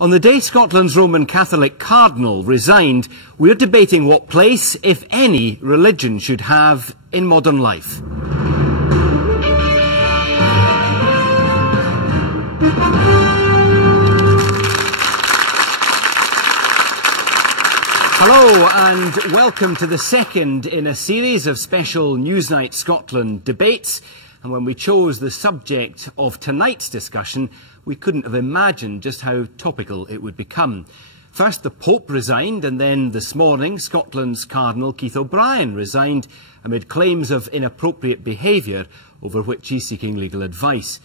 On the day Scotland's Roman Catholic Cardinal resigned, we're debating what place, if any, religion should have in modern life. Hello and welcome to the second in a series of special Newsnight Scotland debates. And when we chose the subject of tonight's discussion, we couldn't have imagined just how topical it would become. First, the Pope resigned, and then this morning, Scotland's Cardinal Keith O'Brien resigned amid claims of inappropriate behaviour over which he's seeking legal advice.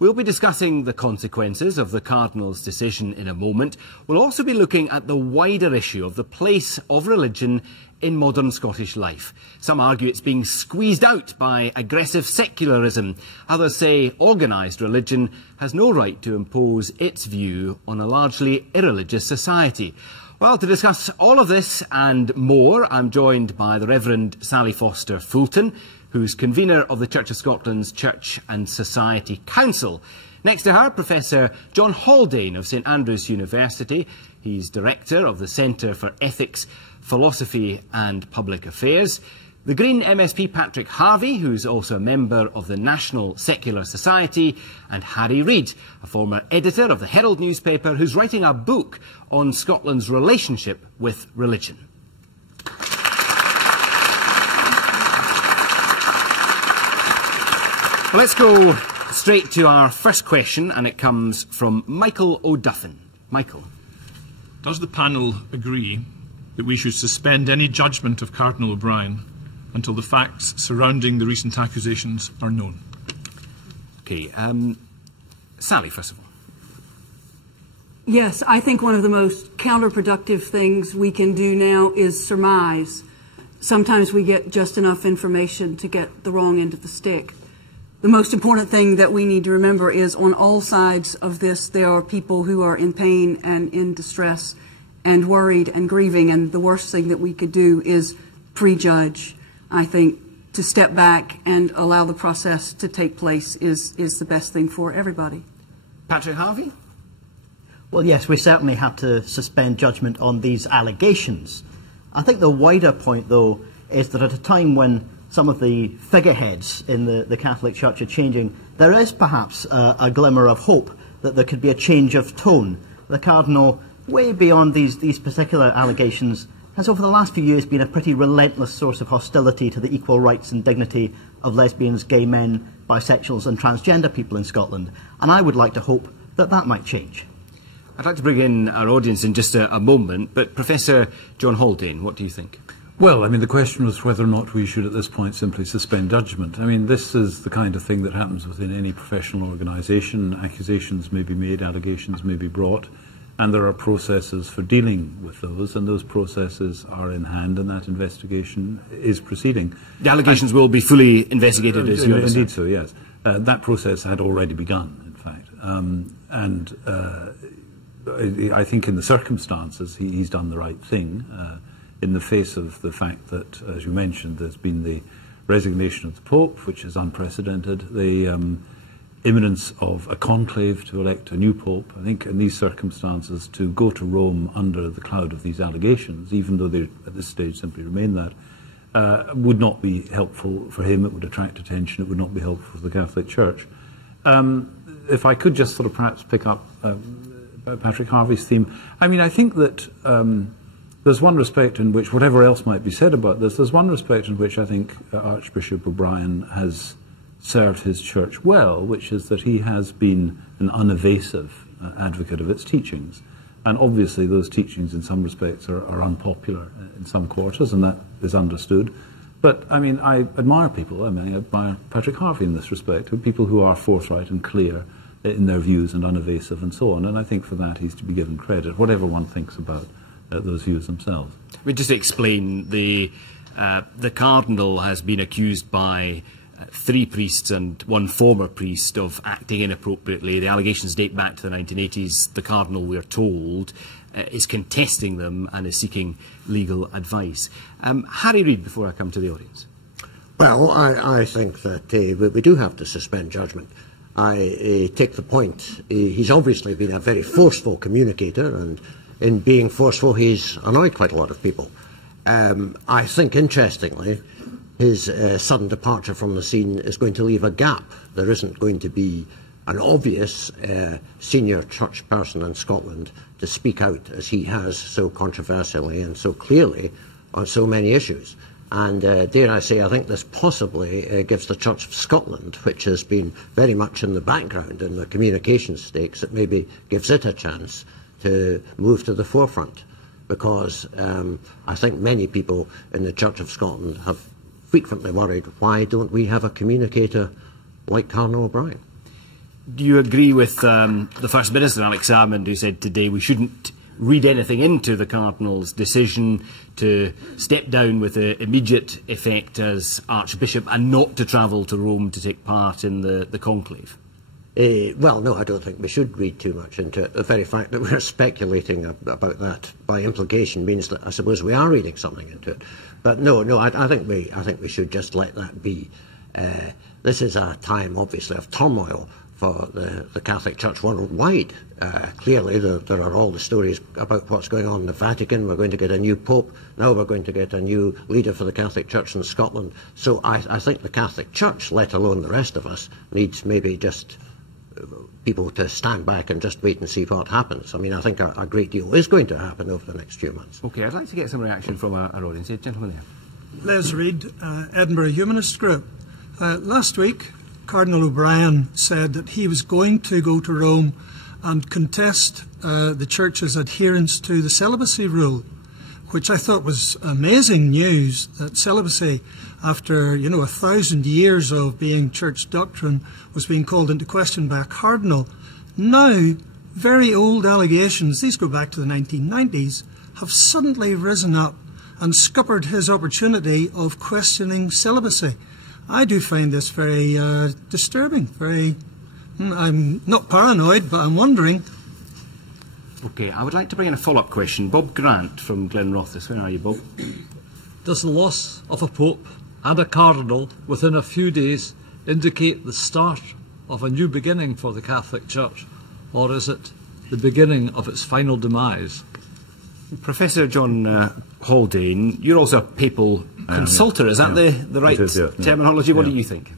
We'll be discussing the consequences of the Cardinal's decision in a moment. We'll also be looking at the wider issue of the place of religion in modern Scottish life. Some argue it's being squeezed out by aggressive secularism. Others say organised religion has no right to impose its view on a largely irreligious society. Well, to discuss all of this and more, I'm joined by the Reverend Sally Foster Fulton, who's convener of the Church of Scotland's Church and Society Council. Next to her, Professor John Haldane of St Andrews University. He's Director of the Centre for Ethics, Philosophy and Public Affairs. The Green MSP Patrick Harvey, who's also a member of the National Secular Society, and Harry Reid, a former editor of the Herald newspaper, who's writing a book on Scotland's relationship with religion. Well, let's go straight to our first question, and it comes from Michael O'Duffin. Michael. Does the panel agree that we should suspend any judgment of Cardinal O'Brien until the facts surrounding the recent accusations are known? OK. Sally, first of all. Yes, I think one of the most counterproductive things we can do now is surmise. Sometimes we get just enough information to get the wrong end of the stick. The most important thing that we need to remember is on all sides of this, there are people who are in pain and in distress and worried and grieving, and the worst thing that we could do is prejudge. I think to step back and allow the process to take place is the best thing for everybody. Patrick Harvey? Well, yes, we certainly have to suspend judgment on these allegations. I think the wider point, though, is that at a time when some of the figureheads in the Catholic Church are changing, there is perhaps a glimmer of hope that there could be a change of tone. The Cardinal, way beyond these particular allegations, has over the last few years been a pretty relentless source of hostility to the equal rights and dignity of lesbians, gay men, bisexuals and transgender people in Scotland. And I would like to hope that that might change. I'd like to bring in our audience in just a moment, but Professor John Haldane, what do you think? Well, I mean, the question was whether or not we should at this point simply suspend judgment. I mean, this is the kind of thing that happens within any professional organisation. Accusations may be made, allegations may be brought, and there are processes for dealing with those, and those processes are in hand, and that investigation is proceeding. The allegations will be fully investigated, as you understand? Indeed so, yes. That process had already begun, in fact. I think in the circumstances, he's done the right thing. In the face of the fact that, as you mentioned, there's been the resignation of the Pope, which is unprecedented, the imminence of a conclave to elect a new Pope. I think in these circumstances, to go to Rome under the cloud of these allegations, even though they at this stage simply remain that, would not be helpful for him. It would attract attention. It would not be helpful for the Catholic Church. If I could just sort of perhaps pick up Patrick Harvey's theme, I mean, I think that there's one respect in which, whatever else might be said about this, there's one respect in which I think Archbishop O'Brien has served his church well, which is that he has been an unevasive advocate of its teachings. And obviously those teachings in some respects are unpopular in some quarters, and that is understood. But, I mean, I admire people, I admire Patrick Harvey in this respect, people who are forthright and clear in their views and unevasive and so on. And I think for that he's to be given credit, whatever one thinks about those views themselves. We just explain the Cardinal has been accused by 3 priests and 1 former priest of acting inappropriately. The allegations date back to the 1980s. The Cardinal, we're told, is contesting them and is seeking legal advice. Harry Reid, before I come to the audience. Well, I think that we do have to suspend judgment. I take the point. He's obviously been a very forceful communicator, and in being forceful, he's annoyed quite a lot of people. I think, interestingly, his sudden departure from the scene is going to leave a gap. There isn't going to be an obvious senior church person in Scotland to speak out as he has so controversially and so clearly on so many issues. And dare I say, I think this possibly gives the Church of Scotland, which has been very much in the background in the communication stakes, it maybe gives it a chance to move to the forefront. Because I think many people in the Church of Scotland have frequently worried, why don't we have a communicator like Cardinal O'Brien? Do you agree with the First Minister, Alex Salmond, who said today we shouldn't read anything into the Cardinal's decision to step down with immediate effect as Archbishop and not to travel to Rome to take part in the conclave? Well, no, I don't think we should read too much into it. The very fact that we're speculating about that by implication means that I suppose we are reading something into it. But no, I think we should just let that be. This is a time, obviously, of turmoil for the Catholic Church worldwide. Clearly, there are all the stories about what's going on in the Vatican. We're going to get a new Pope. Now we're going to get a new leader for the Catholic Church in Scotland. So I think the Catholic Church, let alone the rest of us, needs maybe just people to stand back and just wait and see what happens. I mean, I think a great deal is going to happen over the next few months. OK, I'd like to get some reaction from our audience. Gentleman there. Les Reid, Edinburgh Humanist Group. Last week, Cardinal O'Brien said that he was going to go to Rome and contest the Church's adherence to the celibacy rule, which I thought was amazing news, that celibacy, after 1,000 years of being Church doctrine, was being called into question by a cardinal. Now, very old allegations, these go back to the 1990s, have suddenly risen up and scuppered his opportunity of questioning celibacy. I do find this very disturbing. I'm not paranoid, but I'm wondering. OK, I would like to bring in a follow-up question. Bob Grant from Glenrothes. Where are you, Bob? Does the loss of a Pope and a Cardinal within a few days indicate the start of a new beginning for the Catholic Church, or is it the beginning of its final demise? Professor John Haldane, you're also a papal consultor. Is that the right terminology? What do you think?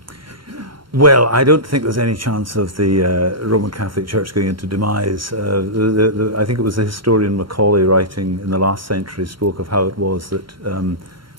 Well, I don't think there's any chance of the Roman Catholic Church going into demise. I think it was the historian Macaulay writing in the last century spoke of how it was that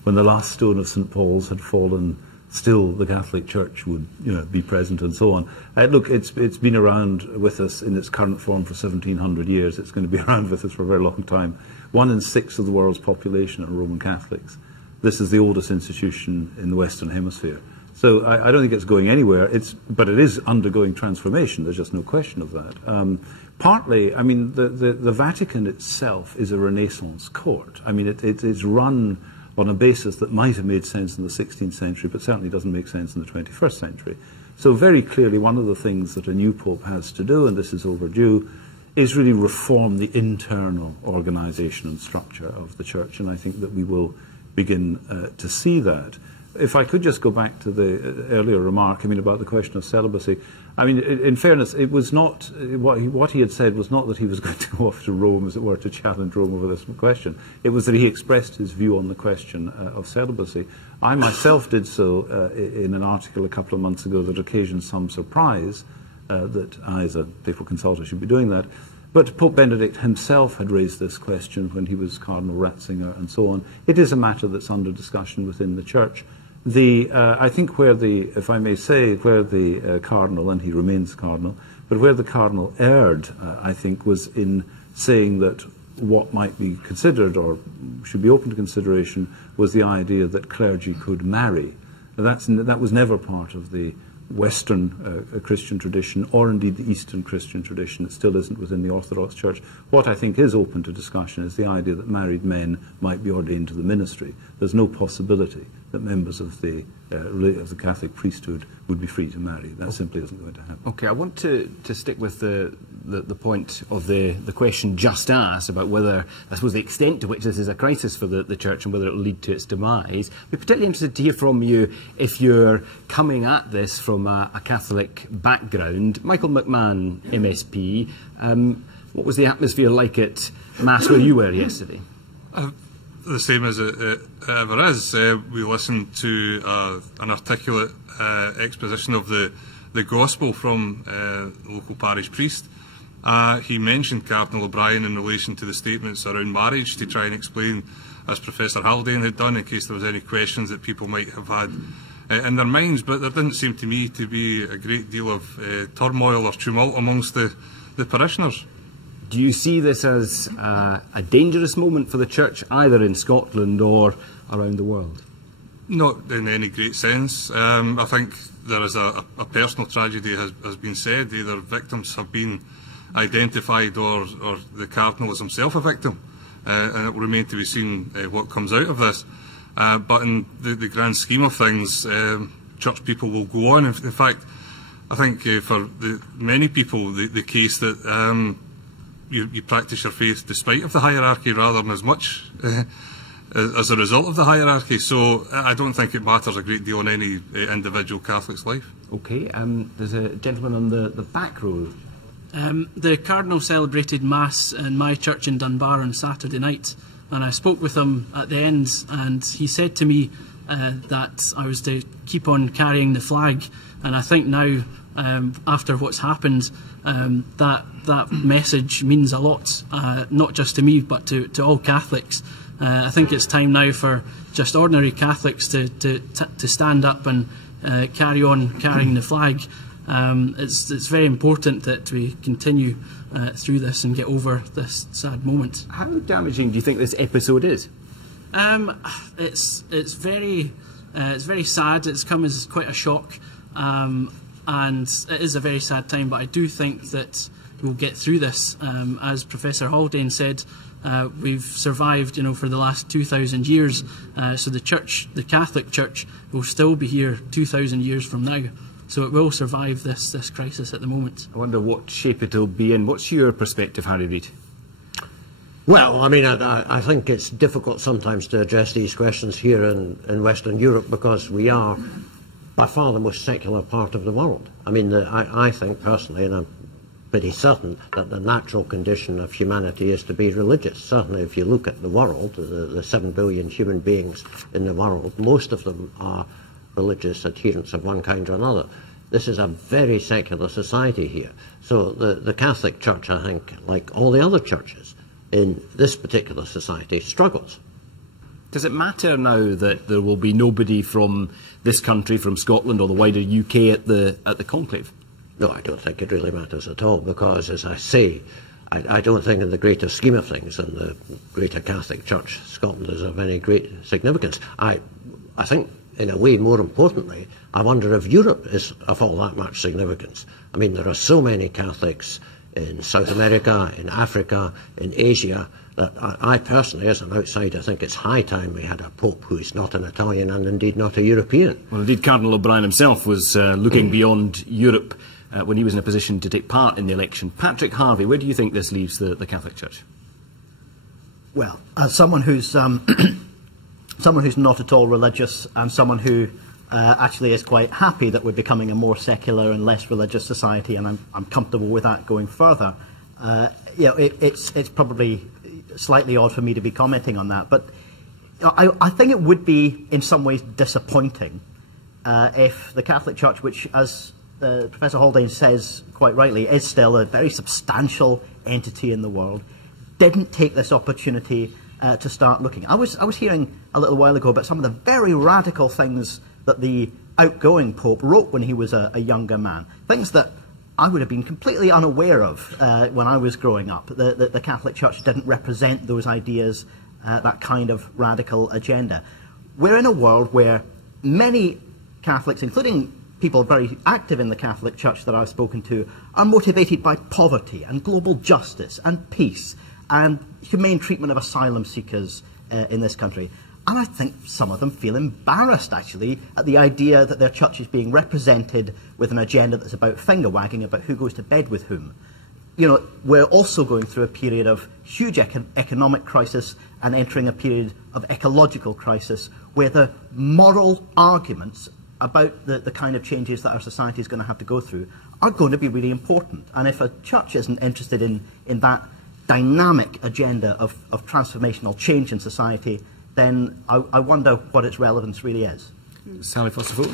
when the last stone of St. Paul's had fallen, still the Catholic Church would be present and so on. Look, it's been around with us in its current form for 1,700 years. It's going to be around with us for a very long time. 1 in 6 of the world's population are Roman Catholics. This is the oldest institution in the Western Hemisphere. So I don't think it's going anywhere, but it is undergoing transformation, there's just no question of that. Partly, I mean, the Vatican itself is a Renaissance court. I mean, it's run on a basis that might have made sense in the 16th century, but certainly doesn't make sense in the 21st century. So very clearly, one of the things that a new Pope has to do, and this is overdue, is really reform the internal organisation and structure of the Church, and I think that we will begin to see that. If I could just go back to the earlier remark, about the question of celibacy. In fairness, it was not, what he had said was not that he was going to go off to Rome, as it were, to challenge Rome over this question. It was that he expressed his view on the question of celibacy. I myself did so in an article a couple of months ago that occasioned some surprise that I, as a papal consultant, should be doing that. But Pope Benedict himself had raised this question when he was Cardinal Ratzinger and so on. It is a matter that's under discussion within the Church. I think if I may say, where the Cardinal, and he remains Cardinal, but where the Cardinal erred, I think, was in saying that what might be considered or should be open to consideration was the idea that clergy could marry. That was never part of the Western Christian tradition, or indeed the Eastern Christian tradition. It still isn't within the Orthodox Church. What I think is open to discussion is the idea that married men might be ordained to the ministry. There's no possibility that members of the Catholic priesthood would be free to marry. That simply isn't going to happen. Okay, I want to stick with the point of the question just asked about whether, I suppose, the extent to which this is a crisis for the Church and whether it will lead to its demise. I'd be particularly interested to hear from you if you're coming at this from a Catholic background. Michael McMahon, MSP, what was the atmosphere like at Mass where you were yesterday? The same as it ever is. We listened to an articulate exposition of the Gospel from the local parish priest. He mentioned Cardinal O'Brien in relation to the statements around marriage to try and explain, as Professor Haldane had done, in case there was any questions that people might have had in their minds. But there didn't seem to me to be a great deal of turmoil or tumult amongst the parishioners. Do you see this as a dangerous moment for the Church, either in Scotland or around the world? Not in any great sense. I think there is a personal tragedy has been said. Either victims have been identified or the Cardinal is himself a victim. And it will remain to be seen what comes out of this. But in the grand scheme of things, Church people will go on. In fact, I think for many people, the case that you practice your faith despite of the hierarchy rather than as much as a result of the hierarchy. So I don't think it matters a great deal in any individual Catholic's life. Okay, there's a gentleman on the back row. The Cardinal celebrated Mass in my church in Dunbar on Saturday night, and I spoke with him at the end, and he said to me that I was to keep on carrying the flag, and I think now, after what's happened, that message means a lot, not just to me but to all Catholics. I think it's time now for just ordinary Catholics to stand up and carry on carrying the flag. It's very important that we continue through this and get over this sad moment. How damaging do you think this episode is? It's very sad. It's come as quite a shock. And it is a very sad time, but I do think that we'll get through this. As Professor Haldane said, we've survived, for the last 2,000 years. So the Church, the Catholic Church, will still be here 2,000 years from now. So it will survive this crisis at the moment. I wonder what shape it'll be in. What's your perspective, Harry Reid? Well, I mean, I think it's difficult sometimes to address these questions here in Western Europe because we are by far the most secular part of the world. I mean, I think personally, and I'm pretty certain, that the natural condition of humanity is to be religious. Certainly, if you look at the world, the 7 billion human beings in the world, most of them are religious adherents of one kind or another. This is a very secular society here. So the Catholic Church, I think, like all the other churches in this particular society, struggles. Does it matter now that there will be nobody from this country, from Scotland or the wider UK at the conclave? No, I don't think it really matters at all because, as I say, I don't think in the greater scheme of things in the greater Catholic Church, Scotland is of any great significance. I think, in a way, more importantly, I wonder if Europe is of all that much significance. I mean, there are so many Catholics in South America, in Africa, in Asia, that I personally, as an outsider, think it's high time we had a Pope who is not an Italian and indeed not a European. Well, indeed, Cardinal O'Brien himself was looking beyond Europe when he was in a position to take part in the election. Patrick Harvey, where do you think this leaves the Catholic Church? Well, as someone who's someone who's not at all religious and someone who actually is quite happy that we're becoming a more secular and less religious society, and I'm comfortable with that going further, it's probably slightly odd for me to be commenting on that, but I think it would be in some ways disappointing if the Catholic Church, which, as Professor Haldane says quite rightly, is still a very substantial entity in the world, didn't take this opportunity to start looking. I was hearing a little while ago about some of the very radical things that the outgoing Pope wrote when he was a younger man, things that I would have been completely unaware of when I was growing up. The Catholic Church didn't represent those ideas, that kind of radical agenda. We're in a world where many Catholics, including people very active in the Catholic Church that I've spoken to, are motivated by poverty and global justice and peace and humane treatment of asylum seekers in this country. And I think some of them feel embarrassed, actually, at the idea that their church is being represented with an agenda that's about finger-wagging, about who goes to bed with whom. You know, we're also going through a period of huge economic crisis and entering a period of ecological crisis where the moral arguments about the kind of changes that our society is going to have to go through are going to be really important. And if a church isn't interested in that dynamic agenda of transformational change in society, then I wonder what its relevance really is. Sally Foster-Fulton.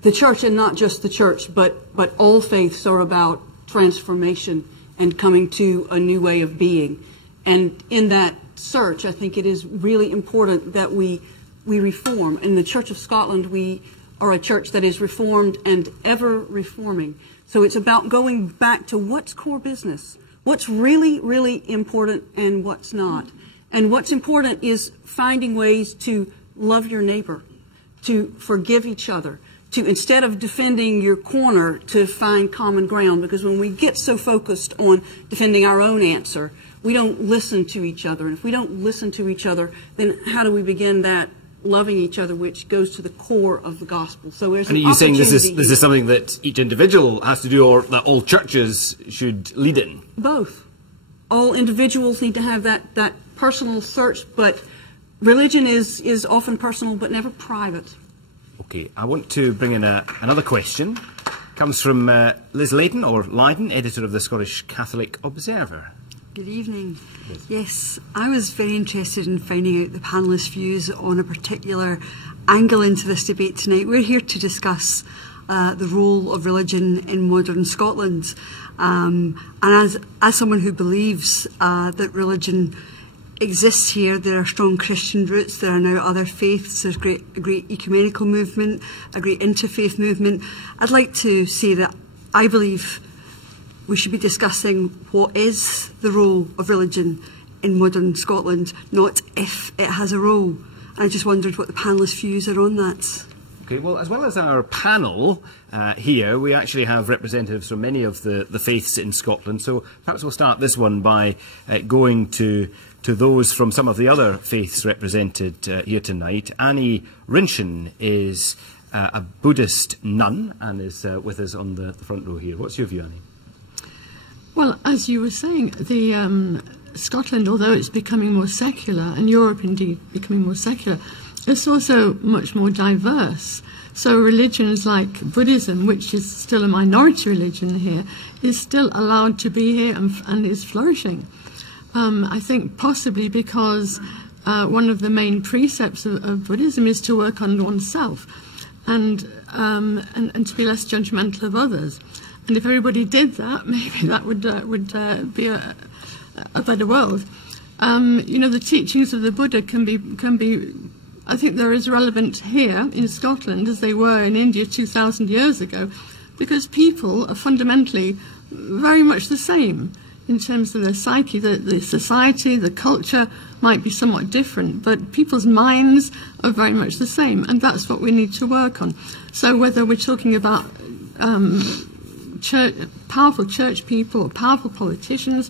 The church, and not just the church, but all faiths are about transformation and coming to a new way of being. And in that search, I think it is really important that we reform. In the Church of Scotland, we are a church that is reformed and ever reforming. So it's about going back to what's core business, what's really, really important and what's not. And what's important is finding ways to love your neighbor, to forgive each other, to, instead of defending your corner, to find common ground. Because when we get so focused on defending our own answer, we don't listen to each other. And if we don't listen to each other, then how do we begin that loving each other, which goes to the core of the gospel? So there's an opportunity. And are you saying this is something that each individual has to do, or that all churches should lead in? Both. All individuals need to have that personal search, but religion is often personal but never private. Okay, I want to bring in another question. Comes from Liz Leyden, or Leyden, editor of the Scottish Catholic Observer. Good evening. Yes, I was very interested in finding out the panellists' views on a particular angle into this debate tonight. We're here to discuss the role of religion in modern Scotland. And as someone who believes that religion exists here, there are strong Christian roots, there are now other faiths, there's a great ecumenical movement, a great interfaith movement. I'd like to say that I believe we should be discussing what is the role of religion in modern Scotland, not if it has a role. And I just wondered what the panellists' views are on that. Okay, well, as well as our panel here, we actually have representatives from many of the faiths in Scotland. So perhaps we'll start this one by going to those from some of the other faiths represented here tonight. Annie Rinchin is a Buddhist nun and is with us on the front row here. What's your view, Annie? Well, as you were saying, the Scotland, although it's becoming more secular, and Europe indeed becoming more secular, it's also much more diverse. So religions like Buddhism, which is still a minority religion here, is still allowed to be here and is flourishing. I think possibly because one of the main precepts of Buddhism is to work on oneself and to be less judgmental of others. And if everybody did that, maybe that would be a better world. You know, the teachings of the Buddha can be, I think they're as relevant here in Scotland as they were in India 2,000 years ago, because people are fundamentally very much the same in terms of their psyche. The society, the culture might be somewhat different, but people's minds are very much the same, and that's what we need to work on. So whether we're talking about powerful church people or powerful politicians,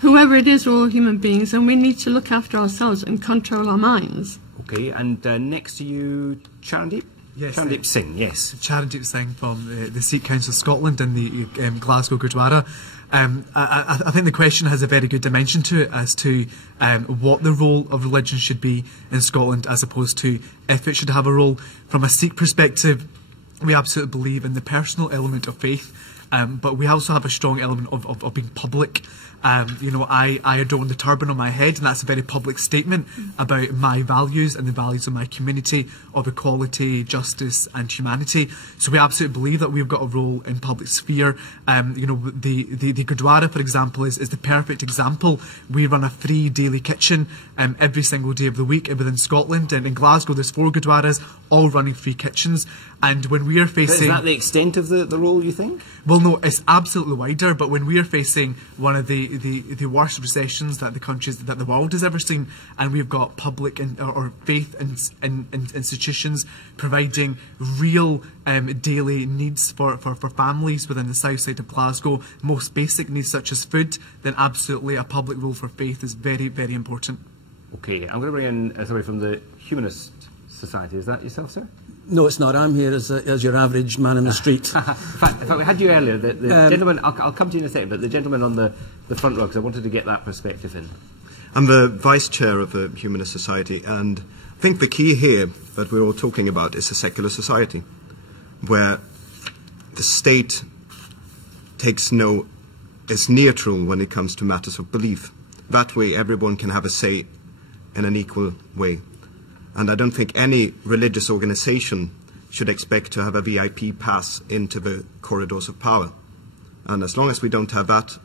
whoever it is, we're all human beings, and we need to look after ourselves and control our minds. Okay, and next to you, Charandeep? Yes, Charandeep Singh, yes. Charandeep Singh from the Sikh Council of Scotland and the Glasgow Gurdwara. I think the question has a very good dimension to it as to what the role of religion should be in Scotland as opposed to if it should have a role. From a Sikh perspective, we absolutely believe in the personal element of faith, but we also have a strong element of being public. You know, I adorn the turban on my head, and that's a very public statement about my values and the values of my community of equality, justice and humanity. So we absolutely believe that we've got a role in public sphere. You know, the Gurdwara, for example, is the perfect example. We run a free daily kitchen every single day of the week within Scotland, and in Glasgow there's 4 Gurdwaras all running free kitchens. And when we are facing... Is that the extent of the role, you think? Well, Well, no, it's absolutely wider. But when we are facing one of the worst recessions that the world has ever seen, and we've got public or faith institutions providing real daily needs for families within the south side of Glasgow, most basic needs such as food, then absolutely a public role for faith is very, very important. Okay, I'm going to bring in somebody from the Humanist Society. Is that yourself, sir? No, it's not. I'm here as your average man in the street. in fact, we had you earlier. The gentleman, I'll come to you in a second, but the gentleman on the front row, because I wanted to get that perspective in. I'm the Vice Chair of the Humanist Society, and I think the key here that we're all talking about is a secular society, where the state is neutral when it comes to matters of belief. That way everyone can have a say in an equal way. And I don't think any religious organization should expect to have a VIP pass into the corridors of power. And as long as we don't have that,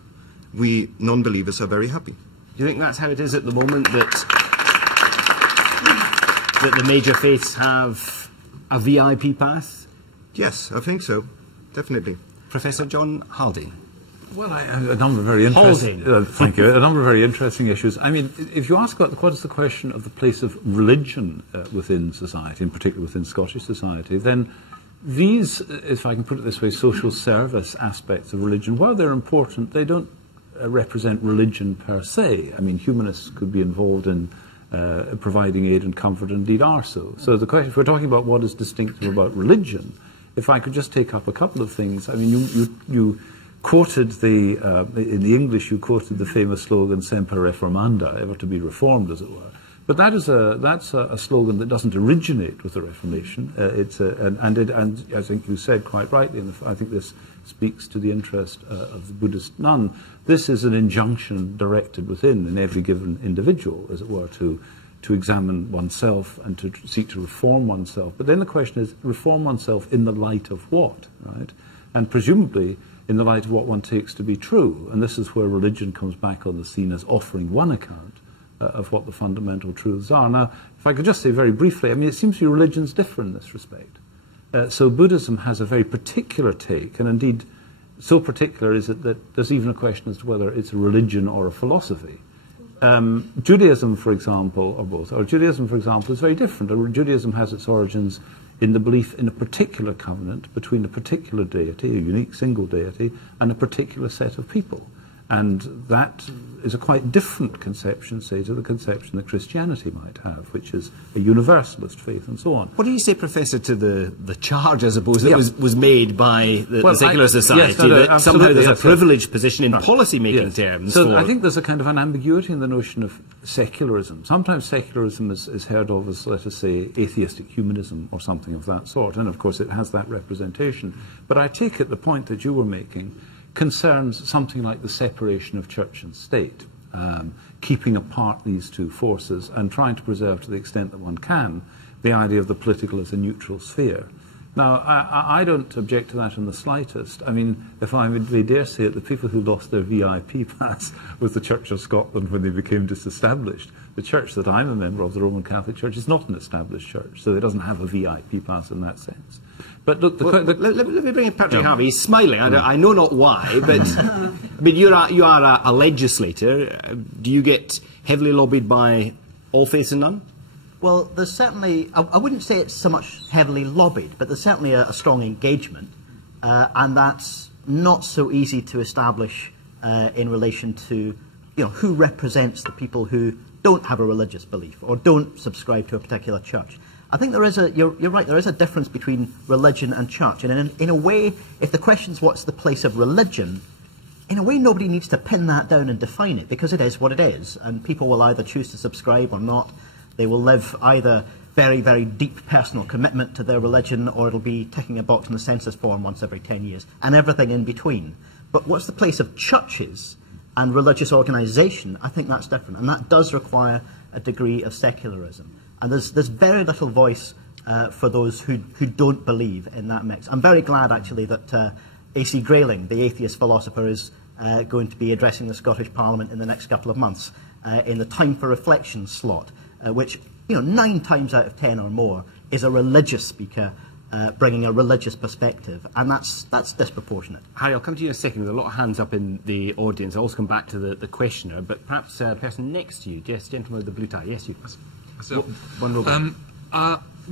we non-believers are very happy. Do you think that's how it is at the moment, that the major faiths have a VIP pass? Yes, I think so. Definitely. Professor John Haldane. Well, a number of very interesting. Thank you. A number of very interesting issues. I mean, if you ask what is the question of the place of religion within society, in particular within Scottish society, then these, if I can put it this way, social service aspects of religion, while they're important, they don't represent religion per se. I mean, humanists could be involved in providing aid and comfort, and indeed are so. So the question, if we're talking about what is distinctive about religion, if I could just take up a couple of things. I mean, you quoted in the English, you quoted the famous slogan "Semper Reformanda," ever to be reformed, as it were. But that's a slogan that doesn't originate with the Reformation. And I think you said quite rightly, and I think this speaks to the interest of the Buddhist nun. This is an injunction directed within in every given individual, as it were, to examine oneself and to seek to reform oneself. But then the question is, reform oneself in the light of what, right? And presumably in the light of what one takes to be true. And this is where religion comes back on the scene as offering one account of what the fundamental truths are. Now, if I could just say very briefly, I mean, it seems to me religion's different in this respect. So Buddhism has a very particular take, and indeed so particular is it that there's even a question as to whether it's a religion or a philosophy. Judaism, for example, or both, or Judaism, for example, is very different. Judaism has its origins in the belief in a particular covenant between a particular deity, a unique single deity, and a particular set of people. And that is a quite different conception, say, to the conception that Christianity might have, which is a universalist faith and so on. What do you say, Professor, to the charge, I suppose, that was made by the secular society, that somehow there's a privileged position in policy-making terms? So I think there's a kind of an ambiguity in the notion of secularism. Sometimes secularism is heard of as, let us say, atheistic humanism or something of that sort, and of course it has that representation. But I take it the point that you were making concerns something like the separation of church and state, keeping apart these two forces and trying to preserve, to the extent that one can, the idea of the political as a neutral sphere. Now, I don't object to that in the slightest. I mean, if I may dare say it, the people who lost their VIP pass was the Church of Scotland when they became disestablished. The church that I'm a member of, the Roman Catholic Church, is not an established church, so it doesn't have a VIP pass in that sense. But look, let me bring in Patrick Harvey. He's smiling. I know not why, but I mean, you are a legislator. Do you get heavily lobbied by all faiths and none? Well, there's certainly, I wouldn't say it's so much heavily lobbied, but there's certainly a strong engagement, and that's not so easy to establish in relation to, who represents the people who don't have a religious belief or don't subscribe to a particular church. I think there is you're right, there is a difference between religion and church. And in a way, if the question's what's the place of religion, in a way nobody needs to pin that down and define it, because it is what it is. And people will either choose to subscribe or not. They will live either very, very deep personal commitment to their religion, or it'll be ticking a box in the census form once every 10 years, and everything in between. But what's the place of churches and religious organisation? I think that's different. And that does require a degree of secularism. And there's very little voice for those who don't believe in that mix. I'm very glad, actually, that A.C. Grayling, the atheist philosopher, is going to be addressing the Scottish Parliament in the next couple of months in the Time for Reflection slot, which, 9 times out of 10 or more is a religious speaker bringing a religious perspective, and that's disproportionate. Harry, I'll come to you in a second. There's a lot of hands up in the audience. I'll also come back to the questioner, but perhaps the person next to you, yes, gentleman with the blue tie. Yes, you. So, One row.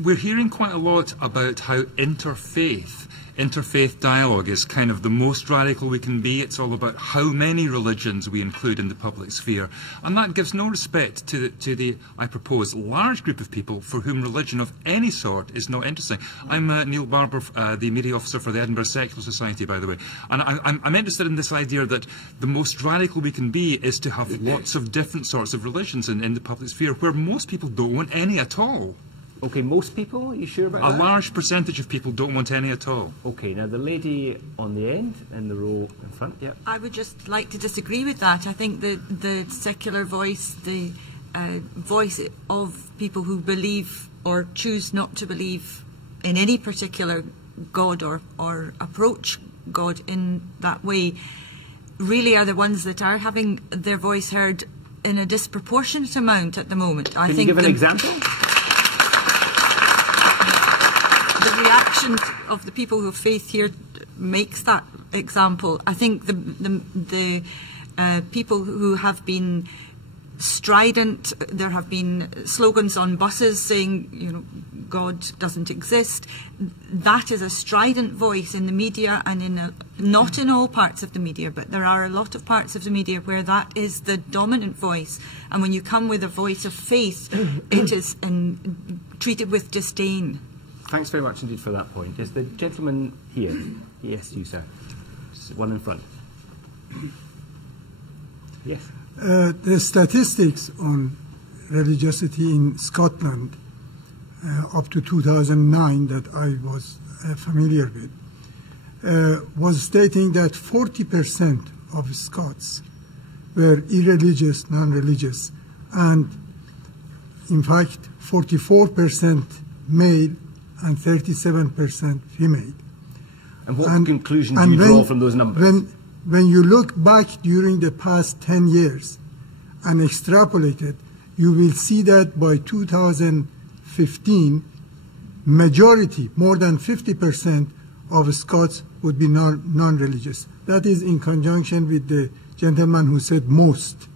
we're hearing quite a lot about how interfaith dialogue is kind of the most radical we can be. It's all about how many religions we include in the public sphere. And that gives no respect to the I propose, large group of people for whom religion of any sort is not interesting. I'm Neil Barber, the media officer for the Edinburgh Secular Society, by the way. And I'm interested in this idea that the most radical we can be is to have lots of different sorts of religions in the public sphere, where most people don't want any at all. Okay, most people? Are you sure about that? A large percentage of people don't want any at all. Okay, now the lady on the end, in the row in front, yeah. I would just like to disagree with that. I think the secular voice, the voice of people who believe or choose not to believe in any particular God or approach God in that way, really are the ones that are having their voice heard in a disproportionate amount at the moment. Can you give an example? The reaction of the people who have faith here makes that example. I think the people who have been strident, there have been slogans on buses saying, you know, God doesn't exist. That is a strident voice in the media, and not in all parts of the media, but there are a lot of parts of the media where that is the dominant voice. And when you come with a voice of faith, it is treated with disdain. Thanks very much indeed for that point. Is the gentleman here? Yes, you, sir. One in front. Yes. The statistics on religiosity in Scotland up to 2009 that I was familiar with was stating that 40% of Scots were irreligious, non-religious, and in fact 44% male and 37% female. And what conclusion do you draw from those numbers? When you look back during the past 10 years and extrapolate it, you will see that by 2015, majority, more than 50% of Scots would be non-religious. That is in conjunction with the gentleman who said most.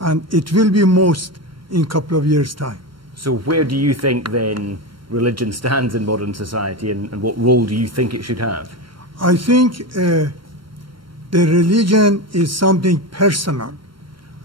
And it will be most in a couple of years' time. So where do you think then religion stands in modern society, and what role do you think it should have? I think the religion is something personal,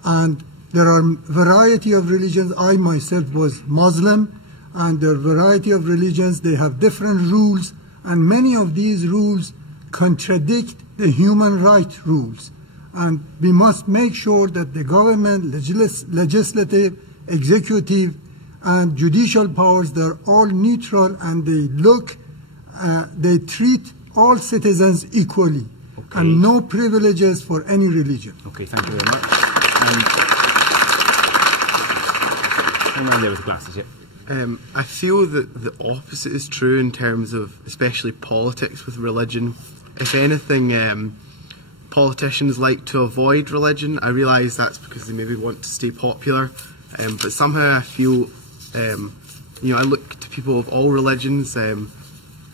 and there are a variety of religions. I myself was Muslim, and there are a variety of religions. They have different rules, and many of these rules contradict the human rights rules. And we must make sure that the government, legislative, executive, and judicial powers, they're all neutral, and they treat all citizens equally, and no privileges for any religion. Okay, thank you very much. There with the glasses, yeah. I feel that the opposite is true in terms of especially politics with religion. If anything, politicians like to avoid religion. I realise that's because they maybe want to stay popular, but somehow I feel, I look to people of all religions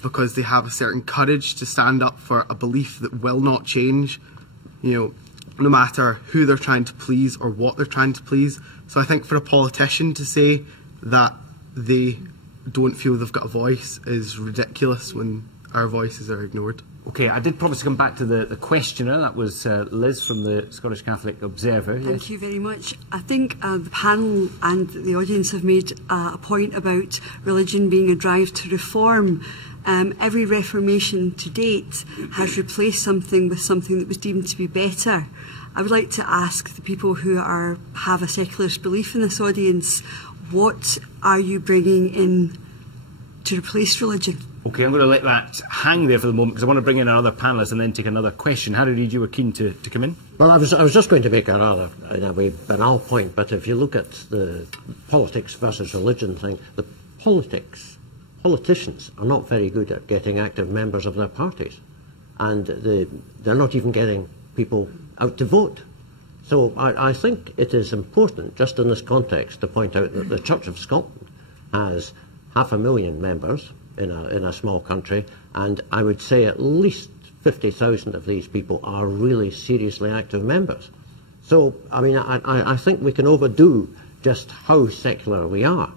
because they have a certain courage to stand up for a belief that will not change, no matter who they're trying to please or what they're trying to please. So I think for a politician to say that they don't feel they've got a voice is ridiculous when our voices are ignored. Okay, I did promise to come back to the questioner. That was Liz from the Scottish Catholic Observer. Thank you very much. I think the panel and the audience have made a point about religion being a drive to reform. Every reformation to date has replaced something with something that was deemed to be better. I would like to ask the people who have a secularist belief in this audience, what are you bringing in to replace religion? Okay, I'm going to let that hang there for the moment because I want to bring in another panellist and then take another question. Harry Reid, you were keen to come in? Well, I was just going to make a rather, in a way, banal point, but if you look at the politics versus religion thing, the politicians are not very good at getting active members of their parties, and they're not even getting people out to vote. So I think it is important, just in this context, to point out that the Church of Scotland has 500,000 members, in a small country, and I would say at least 50,000 of these people are really seriously active members. So, I mean, I think we can overdo just how secular we are.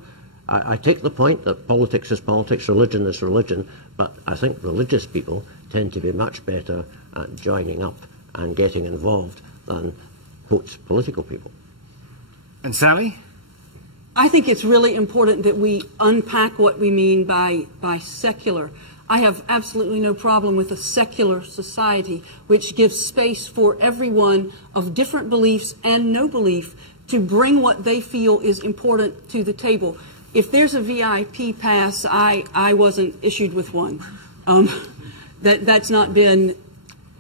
I take the point that politics is politics, religion is religion, but I think religious people tend to be much better at joining up and getting involved than, quote, political people. And Sally? I think it's really important that we unpack what we mean by secular. I have absolutely no problem with a secular society which gives space for everyone of different beliefs and no belief to bring what they feel is important to the table. If there's a VIP pass, I wasn't issued with one. That's not been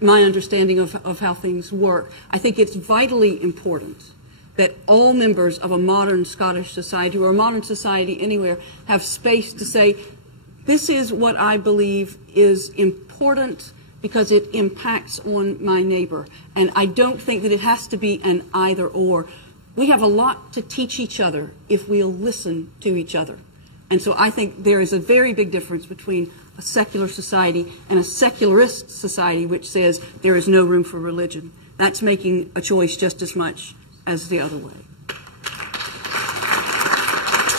my understanding of how things work. I think it's vitally important that all members of a modern Scottish society or a modern society anywhere have space to say, this is what I believe is important because it impacts on my neighbor. And I don't think that it has to be an either or. We have a lot to teach each other if we'll listen to each other. And so I think there is a very big difference between a secular society and a secularist society which says there is no room for religion. That's making a choice just as much as the other way.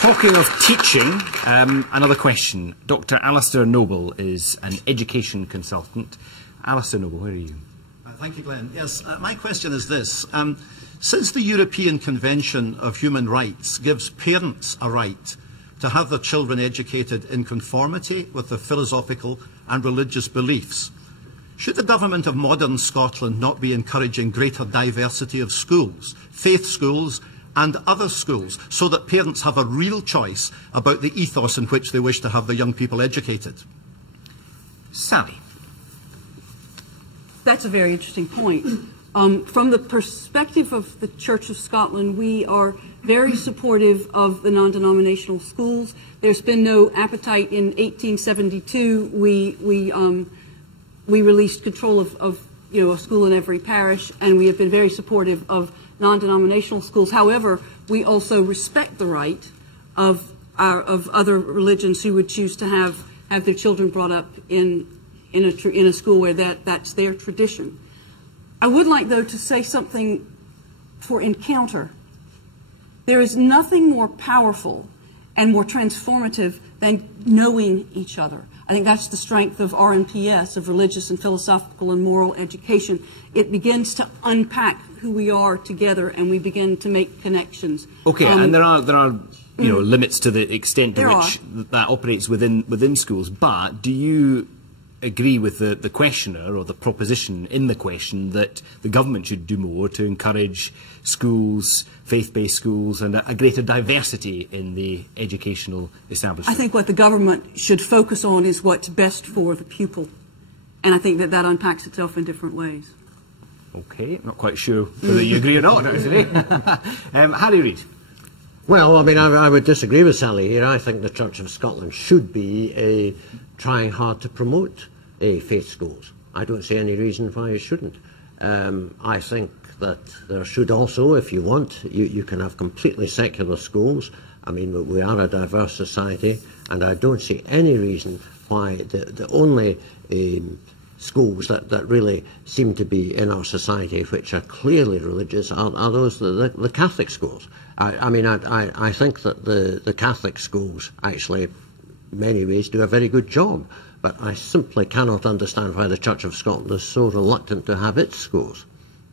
Talking of teaching, another question. Dr. Alistair Noble is an education consultant. Alistair Noble, where are you? Thank you, Glenn. Yes, my question is this. Since the European Convention of Human Rights gives parents a right to have their children educated in conformity with their philosophical and religious beliefs, should the government of modern Scotland not be encouraging greater diversity of schools, faith schools and other schools, so that parents have a real choice about the ethos in which they wish to have their young people educated? Sally? That's a very interesting point. From the perspective of the Church of Scotland, we are very supportive of the non-denominational schools. There's been no appetite. In 1872, we released control of a school in every parish, and we have been very supportive of non-denominational schools. However, we also respect the right of other religions who would choose to have their children brought up in a school where that's their tradition. I would like, though, to say something for Encounter. There is nothing more powerful and more transformative than knowing each other. I think that's the strength of RMPS, of religious and philosophical and moral education. It begins to unpack who we are together, and we begin to make connections. Okay, and there are limits to the extent to which that operates within schools. But do you agree with the questioner or the proposition in the question that the government should do more to encourage schools, faith-based schools, and a greater diversity in the educational establishment? I think what the government should focus on is what's best for the pupil. And I think that unpacks itself in different ways. Okay, not quite sure whether you agree or not, actually. Harry Reid. Well, I mean, I would disagree with Sally here. I think the Church of Scotland should be trying hard to promote faith schools. I don't see any reason why it shouldn't. I think that there should also, if you want, you can have completely secular schools. I mean, we are a diverse society, and I don't see any reason why the only schools that really seem to be in our society which are clearly religious are those the Catholic schools. I think that the Catholic schools actually, in many ways, do a very good job, but I simply cannot understand why the Church of Scotland is so reluctant to have its schools.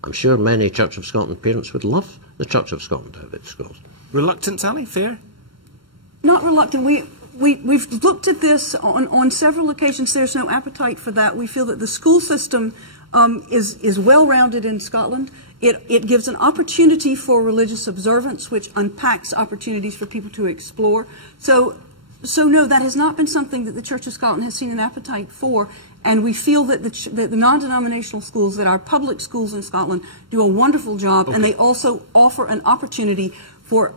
I'm sure many Church of Scotland parents would love the Church of Scotland to have its schools. Reluctant, Sally? Fair? Not reluctant. We've looked at this on several occasions. There's no appetite for that. We feel that the school system is well-rounded in Scotland. It gives an opportunity for religious observance, which unpacks opportunities for people to explore. So no, that has not been something that the Church of Scotland has seen an appetite for, and we feel that the non-denominational schools, that our public schools in Scotland, do a wonderful job, and they also offer an opportunity for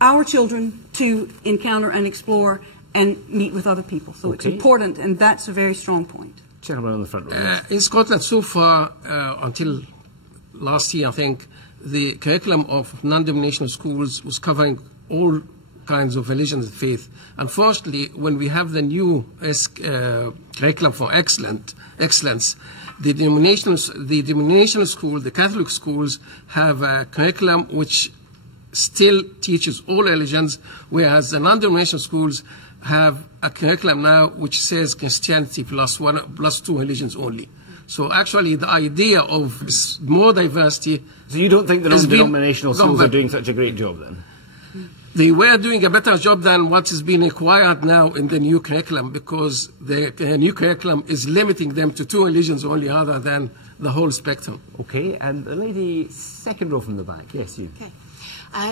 our children to encounter and explore and meet with other people. So it's important, and that's a very strong point. Gentleman on the front row. In Scotland, so far, until last year, I think, the curriculum of non-denominational schools was covering all kinds of religions and faith. Unfortunately, when we have the new curriculum for excellence, the denominational school, the Catholic schools, have a curriculum which still teaches all religions, whereas the non-denominational schools have a curriculum now which says Christianity plus 2 religions only. So actually the idea of more diversity... So you don't think the non-denominational schools are doing such a great job then? They were doing a better job than what is being required now in the new curriculum, because the new curriculum is limiting them to 2 religions only rather than the whole spectrum. Okay, and the lady second row from the back. Yes, you. Okay.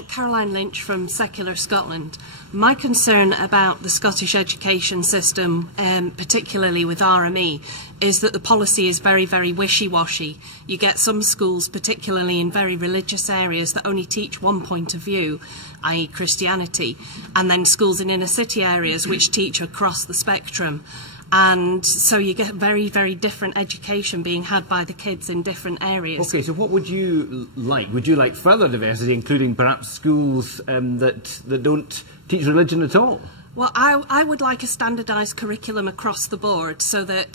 Caroline Lynch from Secular Scotland. My concern about the Scottish education system, particularly with RME, is that the policy is very, very wishy-washy. You get some schools, particularly in very religious areas, that only teach one point of view, i.e. Christianity, and then schools in inner city areas which teach across the spectrum. And so you get very, very different education being had by the kids in different areas. Okay, so what would you like? Would you like further diversity, including perhaps schools that don't teach religion at all? Well, I would like a standardised curriculum across the board so that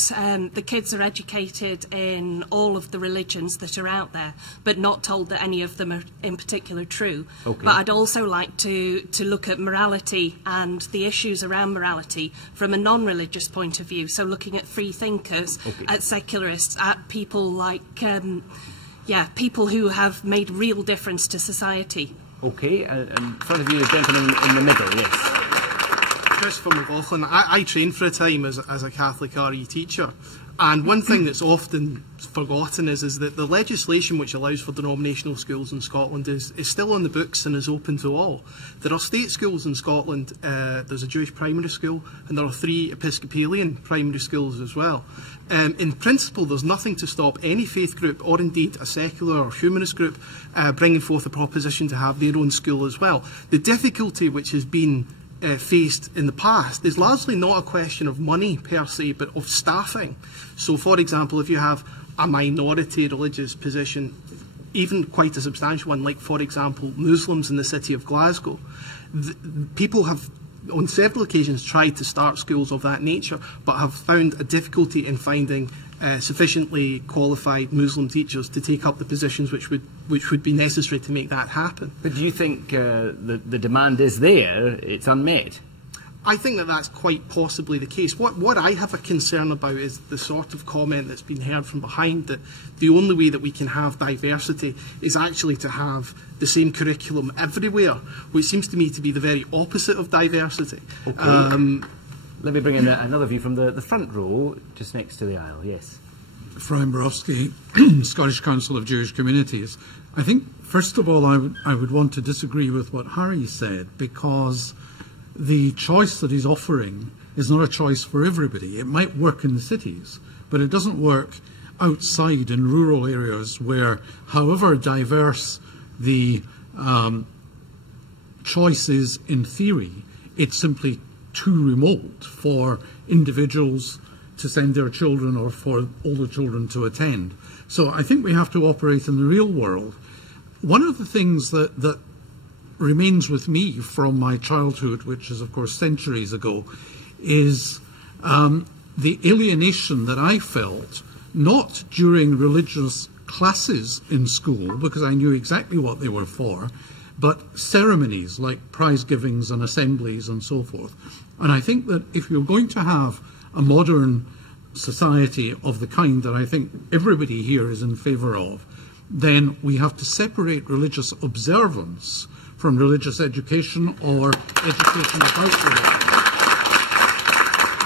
the kids are educated in all of the religions that are out there, but not told that any of them are in particular true. Okay. But I'd also like to look at morality and the issues around morality from a non-religious point of view. So looking at free thinkers, at secularists, at people like, people who have made real difference to society. Okay, and in front of you, the gentleman in the middle, yes. Chris from McLaughlin. I trained for a time as a Catholic RE teacher, and one thing that's often forgotten is that the legislation which allows for denominational schools in Scotland is still on the books and is open to all. There are state schools in Scotland. There's a Jewish primary school, and there are 3 Episcopalian primary schools as well. In principle, there's nothing to stop any faith group, or indeed a secular or humanist group, bringing forth a proposition to have their own school as well. The difficulty which has been faced in the past is largely not a question of money per se, but of staffing. So, for example, if you have a minority religious position, even quite a substantial one, like, for example, Muslims in the city of Glasgow, people have on several occasions tried to start schools of that nature, but have found a difficulty in finding sufficiently qualified Muslim teachers to take up the positions which would be necessary to make that happen. But do you think the demand is there, it's unmet? I think that that's quite possibly the case. What I have a concern about is the sort of comment that's been heard from behind, that the only way that we can have diversity is actually to have the same curriculum everywhere, which seems to me to be the very opposite of diversity. Okay. Let me bring in another view from the front row, just next to the aisle. Yes. Ephraim Borowski, Scottish Council of Jewish Communities. I think, first of all, I would want to disagree with what Harry said, because the choice that he's offering is not a choice for everybody. It might work in the cities, but it doesn't work outside in rural areas where, however diverse the choice is in theory, it's simply too remote for individuals to send their children or for older children to attend. So I think we have to operate in the real world. One of the things that remains with me from my childhood, which is of course centuries ago, is the alienation that I felt, not during religious classes in school, because I knew exactly what they were for, but ceremonies like prize givings and assemblies and so forth. And I think that if you're going to have a modern society of the kind that I think everybody here is in favour of, then we have to separate religious observance from religious education or education about religion.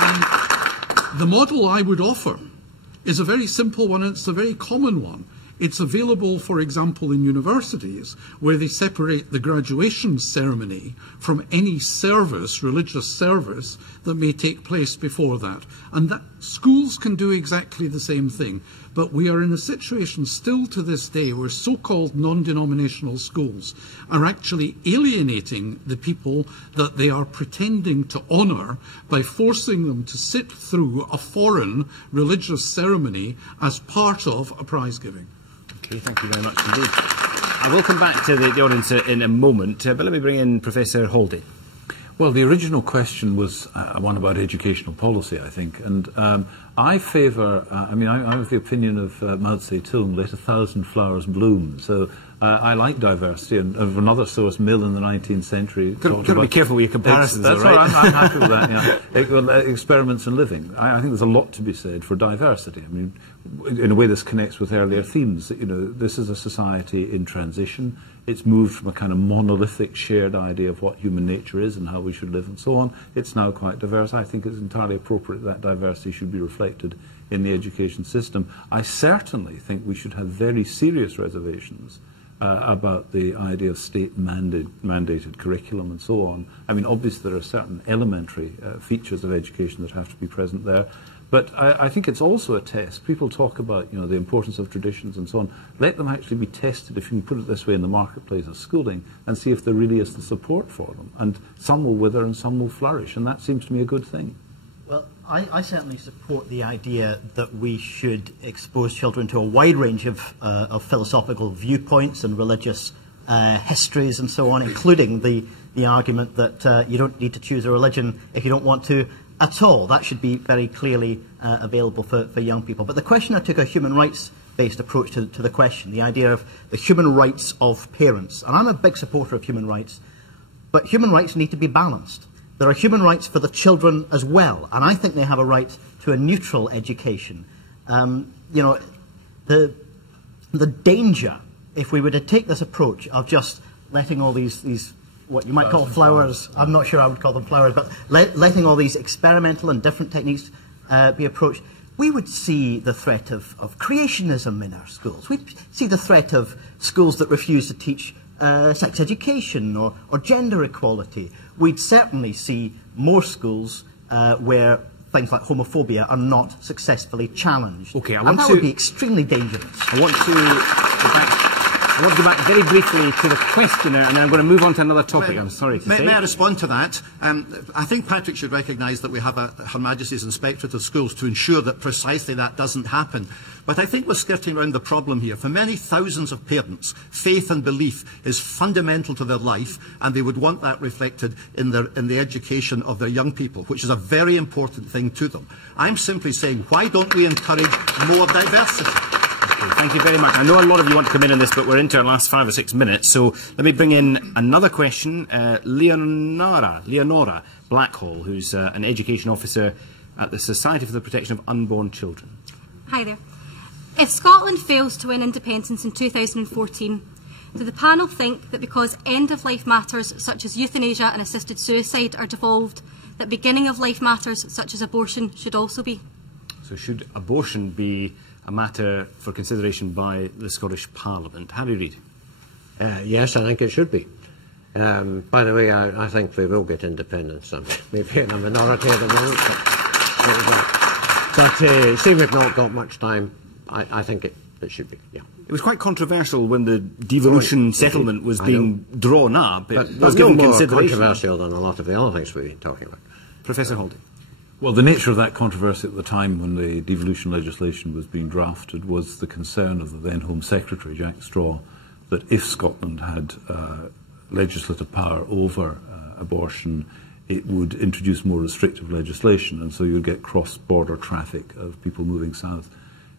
And the model I would offer is a very simple one, and it's a very common one. It's available, for example, in universities, where they separate the graduation ceremony from any service, religious service, that may take place before that. And that schools can do exactly the same thing. But we are in a situation still to this day where so-called non-denominational schools are actually alienating the people that they are pretending to honour by forcing them to sit through a foreign religious ceremony as part of a prize giving. Okay, thank you very much indeed. I will come back to the audience in a moment, but let me bring in Professor Haldane. Well, the original question was one about educational policy, I think, and I favour, I'm of the opinion of Mao Zedong, let 1,000 flowers bloom. So I like diversity, and of another source, Mill in the 19th century. Got to be careful with your comparisons, That's right? I'm happy with that, yeah. Experiments in living. I think there's a lot to be said for diversity. I mean, in a way this connects with earlier themes. You know, this is a society in transition. It's moved from a kind of monolithic shared idea of what human nature is and how we should live and so on. It's now quite diverse. I think it's entirely appropriate that diversity should be reflected in the education system. I certainly think we should have very serious reservations about the idea of state-mandated curriculum and so on. I mean, obviously there are certain elementary features of education that have to be present there. But I think it's also a test. People talk about, the importance of traditions and so on. Let them actually be tested, if you can put it this way, in the marketplace of schooling and see if there really is the support for them. And some will wither and some will flourish, and that seems to me a good thing. Well, I certainly support the idea that we should expose children to a wide range of philosophical viewpoints and religious histories and so on, including the argument that you don't need to choose a religion if you don't want to at all. That should be very clearly available for young people. But the questioner took a human rights-based approach to the question, the idea of the human rights of parents. And I'm a big supporter of human rights, but human rights need to be balanced. There are human rights for the children as well, and I think they have a right to a neutral education. The danger, if we were to take this approach of just letting all these what you might call flowers, I'm not sure I would call them flowers, but letting all these experimental and different techniques be approached, we would see the threat of creationism in our schools. We'd see the threat of schools that refuse to teach sex education or gender equality. We'd certainly see more schools where things like homophobia are not successfully challenged. Okay, that would be extremely dangerous. I want to go back very briefly to the questioner, and then I'm going to move on to another topic. I'm sorry to say. May I respond to that? I think Patrick should recognise that we have Her Majesty's Inspectorate of Schools to ensure that precisely that doesn't happen. But I think we're skirting around the problem here. For many thousands of parents, faith and belief is fundamental to their life, and they would want that reflected in the education of their young people, which is a very important thing to them. I'm simply saying, why don't we encourage more diversity? Thank you very much. I know a lot of you want to come in on this, but we're into our last 5 or 6 minutes, so let me bring in another question. Leonora Blackhall, who's an education officer at the Society for the Protection of Unborn Children. Hi there. If Scotland fails to win independence in 2014, do the panel think that because end-of-life matters such as euthanasia and assisted suicide are devolved, that beginning-of-life matters such as abortion should also be? So should abortion be a matter for consideration by the Scottish Parliament? Harry Reid. Yes, I think it should be. By the way, I think we will get independence. Maybe in a minority at the moment, but seeing we've not got much time, I think it should be, yeah. It was quite controversial when the devolution settlement was being drawn up. It was given more consideration. Controversial than a lot of the other things we've been talking about. Professor Haldane. Well, the nature of that controversy at the time when the devolution legislation was being drafted was the concern of the then Home Secretary, Jack Straw, that if Scotland had legislative power over abortion, it would introduce more restrictive legislation, and so you would get cross-border traffic of people moving south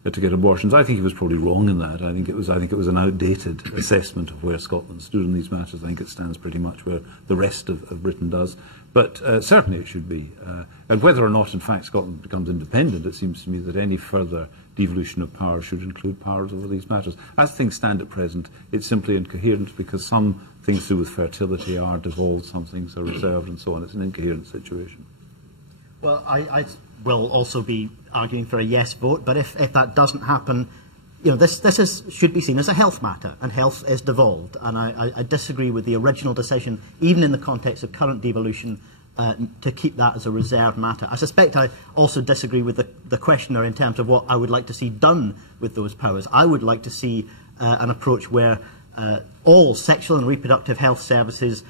to get abortions. I think he was probably wrong in that. I think it was an outdated assessment of where Scotland stood in these matters. I think it stands pretty much where the rest of Britain does. But certainly it should be. And whether or not, in fact, Scotland becomes independent, it seems to me that any further devolution of power should include powers over these matters. As things stand at present, it's simply incoherent because some things to do with fertility are devolved, some things are reserved, and so on. It's an incoherent situation. Well, I will also be arguing for a yes vote, but if that doesn't happen, this should be seen as a health matter, and health is devolved. And I disagree with the original decision, even in the context of current devolution, to keep that as a reserved matter. I suspect I also disagree with the questioner in terms of what I would like to see done with those powers. I would like to see an approach where all sexual and reproductive health services,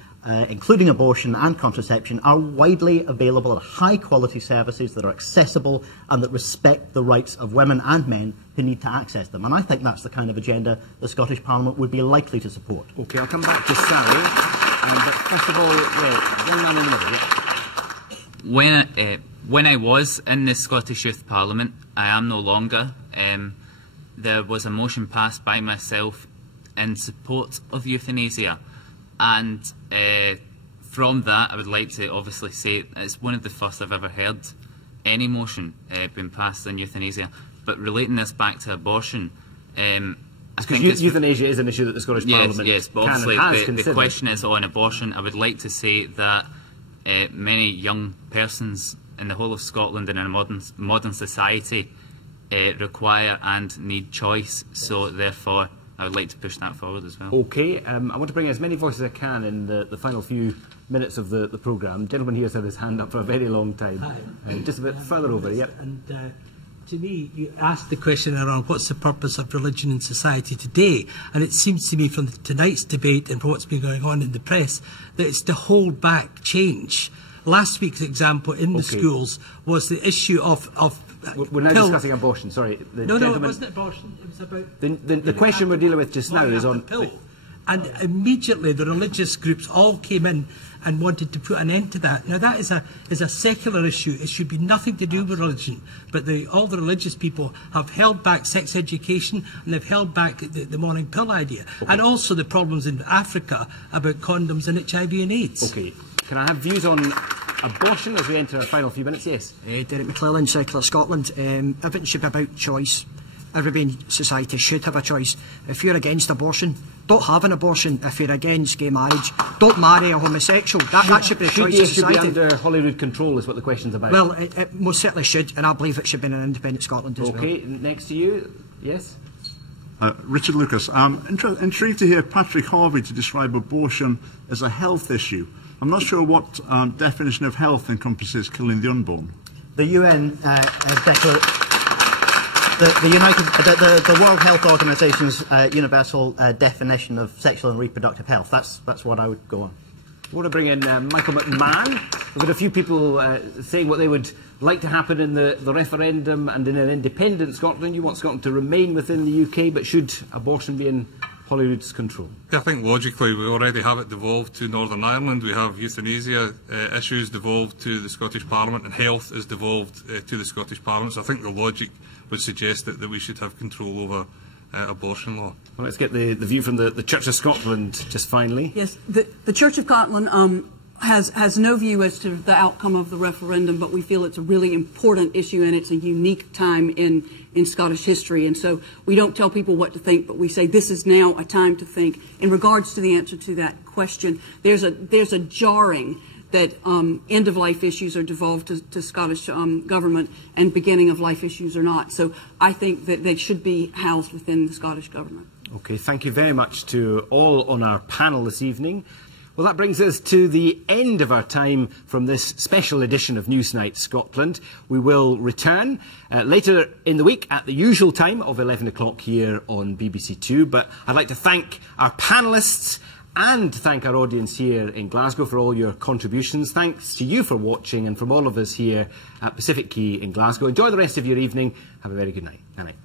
including abortion and contraception, are widely available at high-quality services that are accessible and that respect the rights of women and men who need to access them. And I think that's the kind of agenda the Scottish Parliament would be likely to support. OK, I'll come back to Sally. But first of all, young man in the middle. When I was in the Scottish Youth Parliament, I am no longer, there was a motion passed by myself in support of euthanasia, and from that I would like to obviously say it's one of the first I've ever heard any motion being passed on euthanasia. But relating this back to abortion, because euthanasia is an issue that the Scottish Parliament but obviously the question is on abortion. I would like to say that many young persons in the whole of Scotland and in a modern society require and need choice, so therefore I would like to push that forward as well. Okay, I want to bring as many voices as I can in the final few minutes of the programme. Gentleman here has had his hand up for a very long time. Hi. Just a bit further over, yep. And to me, you asked the question around what's the purpose of religion in society today, and it seems to me from tonight's debate and from what's been going on in the press that it's to hold back change. Last week's example in the schools was the issue of we're now discussing abortion, sorry. No, it wasn't abortion, it was about... The question we're dealing with just now is on... pill. And immediately the religious groups all came in and wanted to put an end to that. Now that is a secular issue. It should be nothing to do with religion. But all the religious people have held back sex education, and they've held back the morning pill idea. And also the problems in Africa about condoms and HIV and AIDS. Okay. Can I have views on abortion as we enter our final few minutes? Yes. Derek McClellan, Secular Scotland. Everything should be about choice. Everybody in society should have a choice. If you're against abortion, don't have an abortion. If you're against gay marriage, don't marry a homosexual. That should be the choice of society. Should be under Holyrood control is what the question's about. Well, it most certainly should, and I believe it should be in an independent Scotland as well. Okay, next to you. Yes? Richard Lucas. I'm intrigued to hear Patrick Harvey to describe abortion as a health issue. I'm not sure what definition of health encompasses killing the unborn. The UN the World Health Organisation's universal definition of sexual and reproductive health. That's what I would go on. I want to bring in Michael McMahon. We've had a few people saying what they would like to happen in the referendum and in an independent Scotland. You want Scotland to remain within the UK, but should abortion be in Holyrood's control? I think logically we already have it devolved to Northern Ireland. We have euthanasia issues devolved to the Scottish Parliament, and health is devolved to the Scottish Parliament. So I think the logic would suggest that we should have control over abortion law. Well, let's get the view from the Church of Scotland just finally. Yes, the Church of Scotland has no view as to the outcome of the referendum, but we feel it's a really important issue and it's a unique time in Scottish history. And so we don't tell people what to think, but we say this is now a time to think. In regards to the answer to that question, there's a jarring that end-of-life issues are devolved to Scottish government and beginning-of-life issues are not. So I think that they should be housed within the Scottish government. Okay, thank you very much to all on our panel this evening. Well, that brings us to the end of our time from this special edition of Newsnight Scotland. We will return later in the week at the usual time of 11 o'clock here on BBC Two. But I'd like to thank our panellists and thank our audience here in Glasgow for all your contributions. Thanks to you for watching, and from all of us here at Pacific Quay in Glasgow. Enjoy the rest of your evening. Have a very good night. Good night.